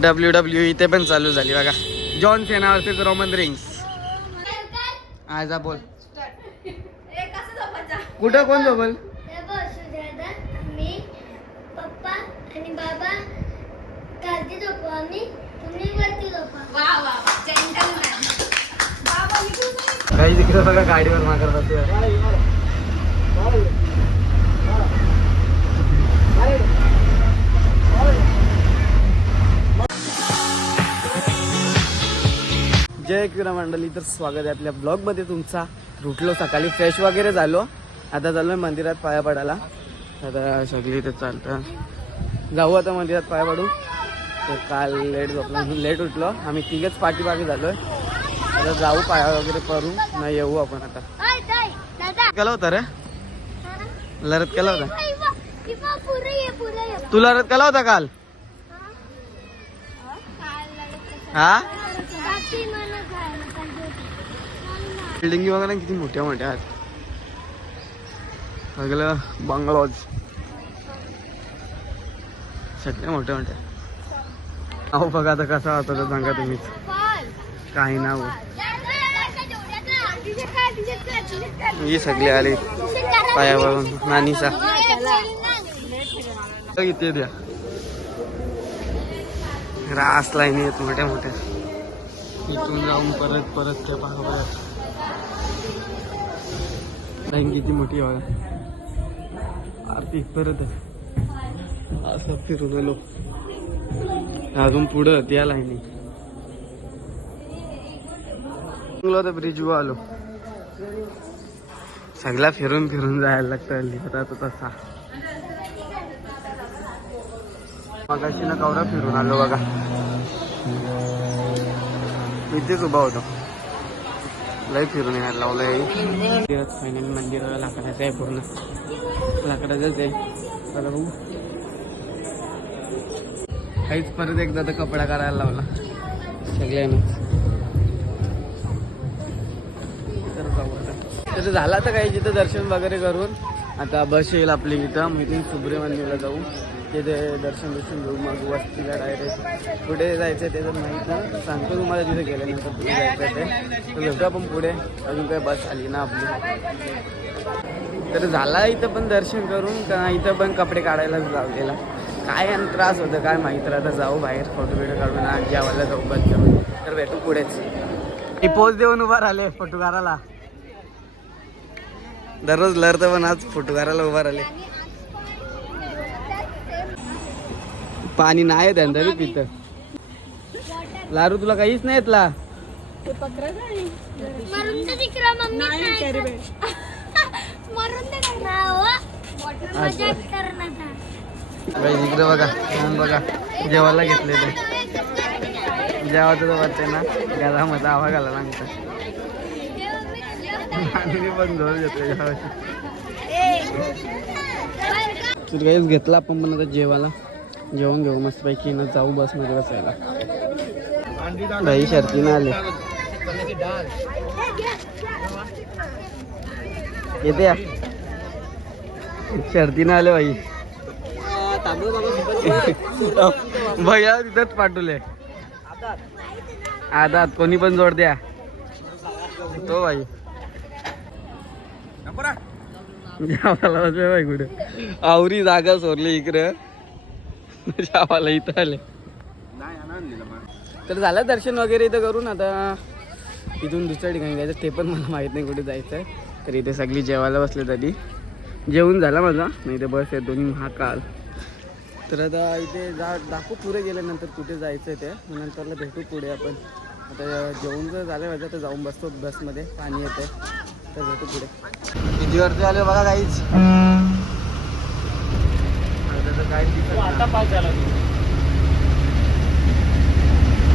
WWE इथे पण चालू झाली बघा. जॉन सेना वर्सेस रोमन रिंग्स. आजा बोल. कुठं कोण झोपल? मी पप्पा आणि बाबा खाली झोपू आम्ही, तुम्ही वरती झोपा. वा वा जेंटलमॅन. काही तिकडे बघा गाडीवर मागत बसतोय. जय क्रीडा मंडळी, तर स्वागत आहे आपल्या ब्लॉग मध्ये तुमचा. उठलो सकाळी, फ्रेश वगैरे झालो, आता चाललोय मंदिरात पाया पडायला. आता सगळी इथे चालतं, जाऊ आता मंदिरात पाया पडू. तर काल लेट झोपला, लेट उठलो आम्ही, तिघच पाठीमागे झालोय. आता जाऊ पाया वगैरे पडू, नाही येऊ आपण. आता केला होता रे लढत, केला होता तू लढत केला होता काल? हा बिल्डिंग वगैरे किती मोठ्या मोठ्या आहेत सगळं, बंगलोज सगळ्या मोठ्या मोठ्या. अहो बघा आता कसा होता तर सांगा तुम्ही. काही ना हो, ही सगळी आली पायावरून. नानीचा इथे द्या रास लाईन येत मोठ्या मोठ्या. इथून जाऊन परत परत त्या पाहाव्यात लाईन किती मोठी आहे बघा. आरती परत असं फिरून आलो, अजून पुढं त्या लाईनी ब्रिजवर आलो. सगळा फिरून फिरून जायला लागतं आता तसा. मगाशी ना कवरा फिरून आलो बघा, इथेच उभा होतो. लय फिरून यायला लावलंय. फायनली मंदिराला लाकडाचं आहे, पूर्ण लाकडाचंच आहे. बघा बघू, काहीच परत एकदा तर कपडा करायला लावला सगळ्यांना. तर जाऊ आता. तर झालं तर काही जिथं दर्शन वगैरे करून आता बस येईल आपली इथं. इथून सुब्रमण्यला जाऊ, तिथे दर्शन घेऊ, मग वस्तीला डायरेक्ट. कुठे जायचं आहे ते तर माहीत ना, सांगतो तुम्हाला तिथे गेल्यानंतर कुठे जायचं ते. तर भेटू आपण पुढे, अजून काही बस आली ना आपली. तर झाला इथं पण दर्शन करून, का इथं पण कपडे काढायलाच लावलेला. काय त्रास होतं काय माहीत. तर आता जाऊ बाहेर, फोटो बिटो काढून जेवायला जाऊ बस घेऊन. तर भेटू पुढेच. मी पोच देऊन उभा राहिले फोटो काढायला. दररोज लढतं पण आज फोटो काढायला उभा राहिले. पाणी नाही आहे त्यांना रे तिथं. लारू तुला काहीच नाही येतला. इकडे बघा बघा जेवायला घेतले ते. जेवायचं तर वाटतंय ना, गाला माझा आवाज आला लागतो. पण जोर घेतोय काहीच घेतला आपण. पण आता जेवायला जेवण घेऊ मस्तपैकी ना, जाऊ बसमध्ये बसायला. भाई शर्तीने आले येते, शर्तीने आले भाई. भैया तिथंच पाठवले आदात, कोणी पण जोड द्या तो भाई. भाई कुठे आवरी जागा सोडली इकडं, शावाला इथं आले. तर झालं दर्शन वगैरे इथं करून. आता इथून दुसऱ्या ठिकाणी जायचं, ते पण मला माहीत नाही कुठे जायचं आहे. तर इथे सगळी जेवायला बसले. तरी जेवून झाला माझा, नाही तर बस आहे दोन्ही महाकाल. तर आता इथे दाखवू पुढे गेल्यानंतर कुठे जायचं आहे ते, नंतरला भेटू पुढे आपण. आता जेवण जर झालं माझं तर जाऊन बसतो बसमध्ये, पाणी येते. तर भेटू पुढे. किती वरती आले बघा काहीच.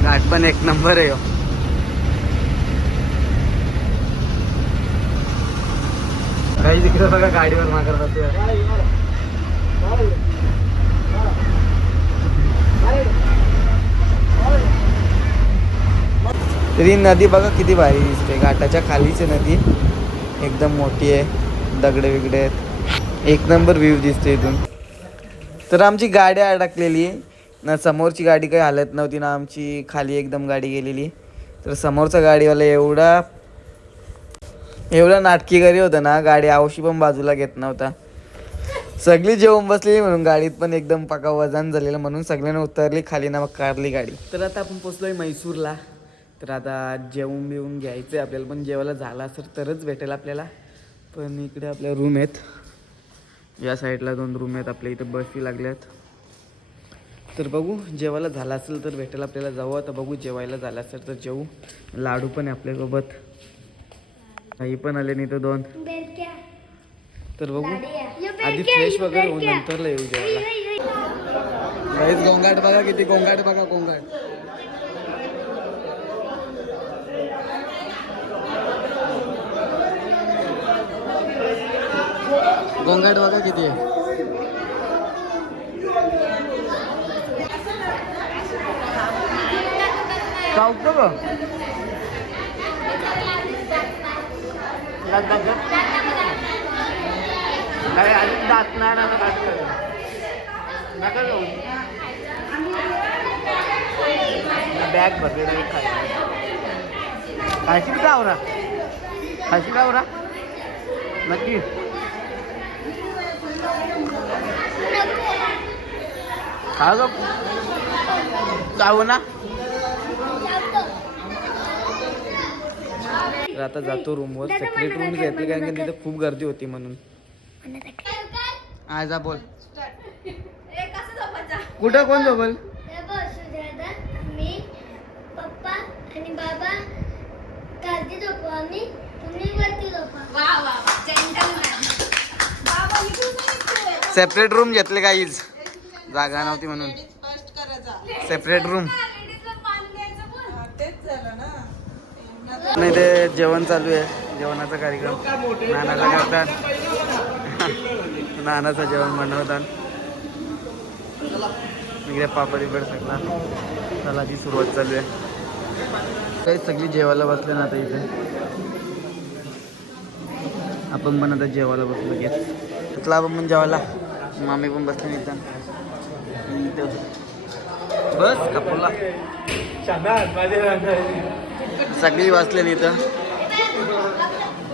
घाट पण एक नंबर आहे. काही तिकडे बघा गाडीवर मागत बसतोय. तरी नदी बघा किती भारी दिसते. घाटाच्या खालीच आहे नदी, एकदम मोठी आहे. दगडे बिगडे आहेत, एक नंबर व्ह्यू दिसते इथून. तर आमची गाडी अडकलेली आहे ना समोरची गाडी काही हालत नव्हती ना आमची खाली एकदम गाडी गेलेली. तर समोरचा गाडीवाला एवढा नाटकीकारी होता ना, गाडी आवशी पण बाजूला घेत नव्हता. सगळी जेवून बसलेली म्हणून गाडीत पण एकदम पाका वजन झालेलं म्हणून सगळ्यांना उतरली खाली ना, मग काढली गाडी. तर आता आपण पोचलोय म्हैसूरला. तर आता जेवून बिवून घ्यायचं आहे आपल्याला, पण जेवायला झाला असेल तरच भेटेल आपल्याला. पण इकडे आपल्या रूम आहेत, या साईडला 2 रूम आहेत आपल्या इथं, बसही लागल्यात. तर बघू जेवायला झालं असेल तर भेटेल आपल्याला, जाऊ आता बघू. जेवायला झालं असेल तर जेवू. लाडू पण आहे आपल्यासोबत, आई पण आले नाही तर 2. तर बघू आधी फ्रेश वगैरे होऊन नंतर येऊ जेवायला. लयच गोंगाट बघा, किती गोंगाट बघा, गोंगाट. गोंगाट बघा किती आहे. चावतो का काय आधी दात नाही ना नका जाऊ. बॅग भरलेला खायची का आवरा, खायची का आवरा नक्की. खा ग जाऊ ना. तर आता जातो रूमवर. सेपरेट रूम घेतली कारण की तिथे खूप गर्दी होती म्हणून. आज बोल कुठं कोण झोपल. मी पप्पा आणि बाबा खालती झोपू आम्ही, तुम्ही वरती झोपा. सेपरेट रूम घेतले काहीच जागा नव्हती म्हणून. सेपरेट रूम नाही. ते जेवण चालू आहे, जेवणाचा कार्यक्रम. नानाला करतात, नानाचं जेवण बनवतात. इकडे पापड बिपड सगळा सलाची सुरुवात चालू आहे. काही सगळी जेवायला बसले ना आता इथे. आपण पण आता जेवायला बसलो घेत तिथला आपण पण जेवायला. मामी पण बसले इथं बस कापूरला सगळी बसले इथं.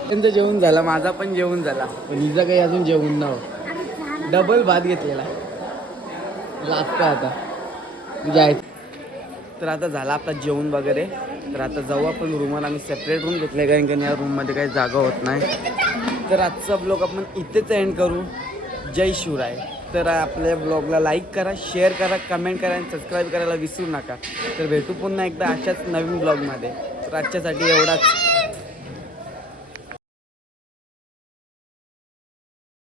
त्यांचं जेवण झालं, माझा पण जेवण झाला, पण हिचं काही अजून जेवण नव्हतं. डबल भात घेतलेला लागतं आता जायचं. तर आता झाला आपला जेवण वगैरे. तर आता जाऊ आपण रूमवर. आम्ही सेपरेट रूम घेतले कारण की या रूममध्ये काही जागा होत नाही. तर आजचा ब्लॉग आपण इथेच एंड करू. जय शिवराय. तर आपल्या ब्लॉगला लाईक करा, शेअर करा, कमेंट करा आणि सबस्क्राईब करायला विसरू नका. तर भेटू पुन्हा एकदा अशाच नवीन ब्लॉगमध्ये. तर आजच्यासाठी एवढाच.